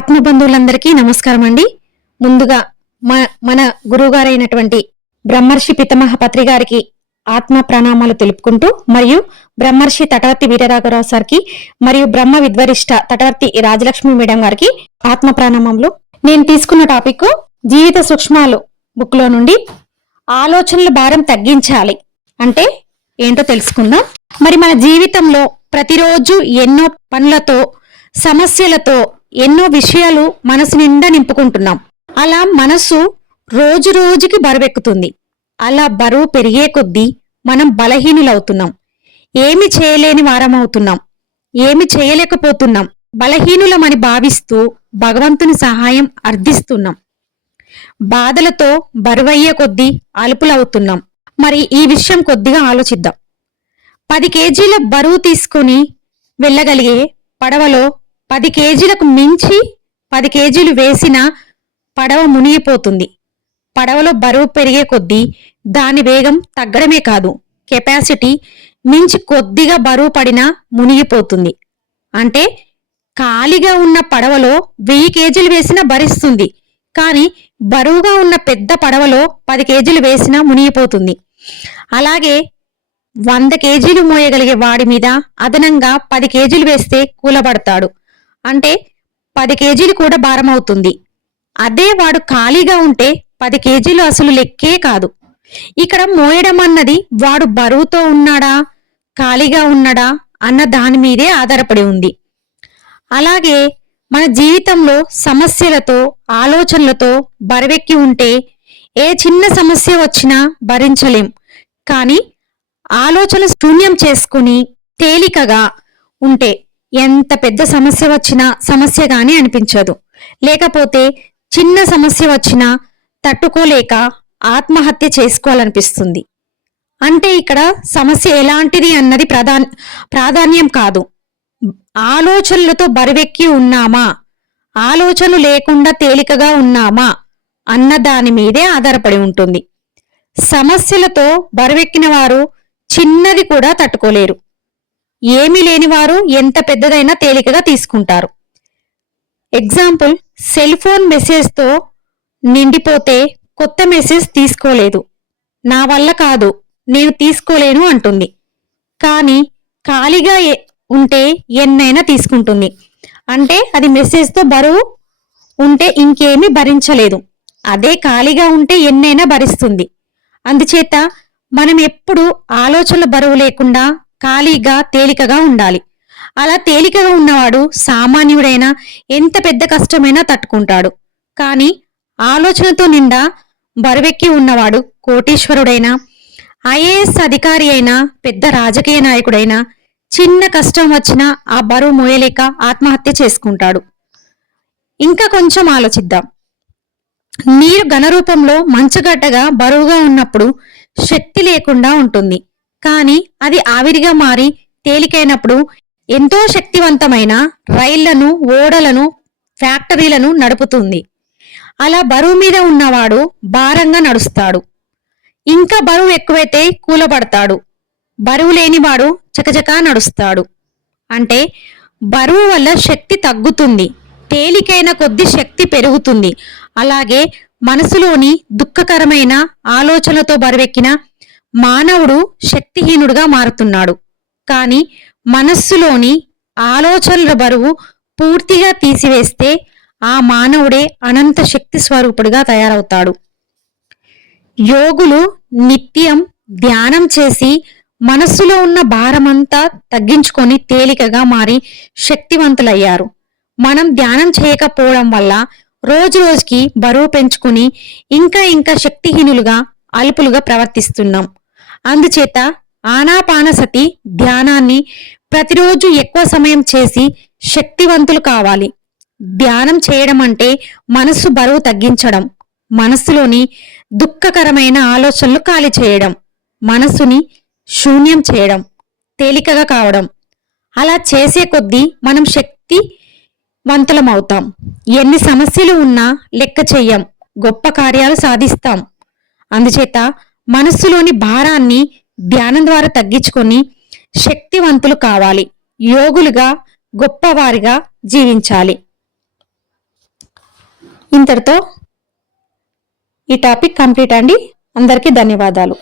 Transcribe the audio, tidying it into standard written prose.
ఆత్మబంధువులందరికీ నమస్కారం అండి. ముందుగా మన గురువుగారైనటువంటి బ్రహ్మర్షి పితామహ పత్రి గారికి ఆత్మ ప్రణామాలు తెలుపుకుంటూ, మరియు బ్రహ్మర్షి తటవర్తి వీరరాఘవరావు సార్కి, మరియు బ్రహ్మ విద్వరిష్ట తటవర్తి రాజలక్ష్మి మేడం గారికి ఆత్మ ప్రణామములు. నేను తీసుకున్న టాపిక్ జీవిత సూక్ష్మాలు బుక్ లో నుండి ఆలోచనల భారం తగ్గించాలి అంటే ఏంటో తెలుసుకుందాం. మరి మన జీవితంలో ప్రతిరోజు ఎన్నో పనులతో, సమస్యలతో, ఎన్నో విషయాలు మనసు నిండా నింపుకుంటున్నాం. అలా మనసు రోజు రోజుకి బరువెక్కుతుంది. అలా బరువు పెరిగే కొద్దీ మనం బలహీనులవుతున్నాం. ఏమి చేయలేని వారమవుతున్నాం. ఏమి చేయలేకపోతున్నాం. బలహీనులమని భావిస్తూ భగవంతుని సహాయం అర్థిస్తున్నాం. బాధలతో బరువయ్యే కొద్దీ అలుపులవుతున్నాం. మరి ఈ విషయం కొద్దిగా ఆలోచిద్దాం. 10 కేజీల బరువు తీసుకుని వెళ్ళగలిగే పడవలో 10 కేజీలకు మించి 10 కేజీలు వేసిన పడవ మునిగిపోతుంది. పడవలో బరువు పెరిగే కొద్దీ దాని వేగం తగ్గడమే కాదు, కెపాసిటీ మించి కొద్దిగా బరువు పడినా మునిగిపోతుంది. అంటే ఖాళీగా ఉన్న పడవలో 1000 కేజీలు వేసినా భరిస్తుంది, కానీ బరువుగా ఉన్న పెద్ద పడవలో 10 కేజీలు వేసినా మునిగిపోతుంది. అలాగే 100 కేజీలు మోయగలిగే వాడి మీద అదనంగా 10 కేజీలు వేస్తే కూలబడతాడు. అంటే 10 కేజీలు కూడా భారం అవుతుంది. అదే వాడు ఖాళీగా ఉంటే 10 కేజీలు అసలు లెక్కే కాదు. ఇక్కడ మోయడం అన్నది వాడు బరువుతో ఉన్నాడా, ఖాళీగా ఉన్నాడా అన్న దాని మీదే ఆధారపడి ఉంది. అలాగే మన జీవితంలో సమస్యలతో, ఆలోచనలతో బరువెక్కి ఉంటే ఏ చిన్న సమస్య వచ్చినా భరించలేం. కానీ ఆలోచన శూన్యం చేసుకుని తేలికగా ఉంటే ఎంత పెద్ద సమస్య వచ్చినా సమస్యగానే అనిపించదు. లేకపోతే చిన్న సమస్య వచ్చినా తట్టుకోలేక ఆత్మహత్య చేసుకోవాలనిపిస్తుంది. అంటే ఇక్కడ సమస్య ఎలాంటిది అన్నది ప్రాధాన్యం కాదు. ఆలోచనలతో బరువెక్కి ఉన్నామా, ఆలోచనలు లేకుండా తేలికగా ఉన్నామా అన్న దాని మీదే ఆధారపడి ఉంటుంది. సమస్యలతో బరువెక్కిన వారు చిన్నది కూడా తట్టుకోలేరు. ఏమీ లేని వారు ఎంత పెద్దదైనా తేలికగా తీసుకుంటారు. ఎగ్జాంపుల్, సెల్ ఫోన్ మెసేజ్తో నిండిపోతే కొత్త మెసేజ్ తీసుకోలేదు, నా వల్ల కాదు, నేను తీసుకోలేను అంటుంది. కానీ ఖాళీగా ఉంటే ఎన్నైనా తీసుకుంటుంది. అంటే అది మెసేజ్తో బరువు ఉంటే ఇంకేమీ భరించలేదు. అదే ఖాళీగా ఉంటే ఎన్నైనా భరిస్తుంది. అందుచేత మనం ఎప్పుడు ఆలోచనల బరువు లేకుండా ఖాళీగా తేలికగా ఉండాలి. అలా తేలికగా ఉన్నవాడు సామాన్యుడైనా ఎంత పెద్ద కష్టమైనా తట్టుకుంటాడు. కానీ ఆలోచనతో నిండా బరువెక్కి ఉన్నవాడు కోటీశ్వరుడైనా, ఐఏఎస్ అధికారి అయినా, పెద్ద రాజకీయ నాయకుడైనా చిన్న కష్టం వచ్చినా ఆ బరువు మోయలేక ఆత్మహత్య చేసుకుంటాడు. ఇంకా కొంచెం ఆలోచిద్దాం. నీరు ఘనరూపంలో మంచుగడ్డగా బరువుగా ఉన్నప్పుడు శక్తి లేకుండా ఉంటుంది. కానీ అది ఆవిరిగా మారి తేలికైనప్పుడు ఎంతో శక్తివంతమైన రైళ్లను, ఓడలను, ఫ్యాక్టరీలను నడుపుతుంది. అలా బరువు మీద ఉన్నవాడు భారంగా నడుస్తాడు. ఇంకా బరువు ఎక్కువైతే కూలబడతాడు. బరువు లేనివాడు చకచకా నడుస్తాడు. అంటే బరువు వల్ల శక్తి తగ్గుతుంది, తేలికైన కొద్ది శక్తి పెరుగుతుంది. అలాగే మనసులోని దుఃఖకరమైన ఆలోచనలతో బరువెక్కిన మానవుడు శక్తిహీనుడుగా మారుతున్నాడు. కానీ మనస్సులోని ఆలోచనల బరువు పూర్తిగా తీసివేస్తే ఆ మానవుడే అనంత శక్తి స్వరూపుడుగా తయారవుతాడు. యోగులు నిత్యం ధ్యానం చేసి మనస్సులో ఉన్న భారమంతా తగ్గించుకొని తేలికగా మారి శక్తివంతులయ్యారు. మనం ధ్యానం చేయకపోవడం వల్ల రోజు రోజుకి బరువు పెంచుకుని ఇంకా శక్తిహీనులుగా, అల్పులుగా ప్రవర్తిస్తున్నాం. అందుచేత ఆనాపానసతి ధ్యానాన్ని ప్రతిరోజు ఎక్కువ సమయం చేసి శక్తివంతులు కావాలి. ధ్యానం చేయడం అంటే మనస్సు బరువు తగ్గించడం, మనస్సులోని దుఃఖకరమైన ఆలోచనలు ఖాళీ చేయడం, మనస్సుని శూన్యం చేయడం, తేలికగా కావడం. అలా చేసే కొద్దీ మనం శక్తివంతులమవుతాం. ఎన్ని సమస్యలు ఉన్నా లెక్క చెయ్యం, గొప్ప కార్యాలు సాధిస్తాం. అందుచేత మనస్సులోని భారాన్ని ధ్యానం ద్వారా తగ్గించుకొని శక్తివంతులు కావాలి. యోగులుగా, గొప్పవారిగా జీవించాలి. ఇంతటితో ఈ టాపిక్ కంప్లీట్ అండి. అందరికీ ధన్యవాదాలు.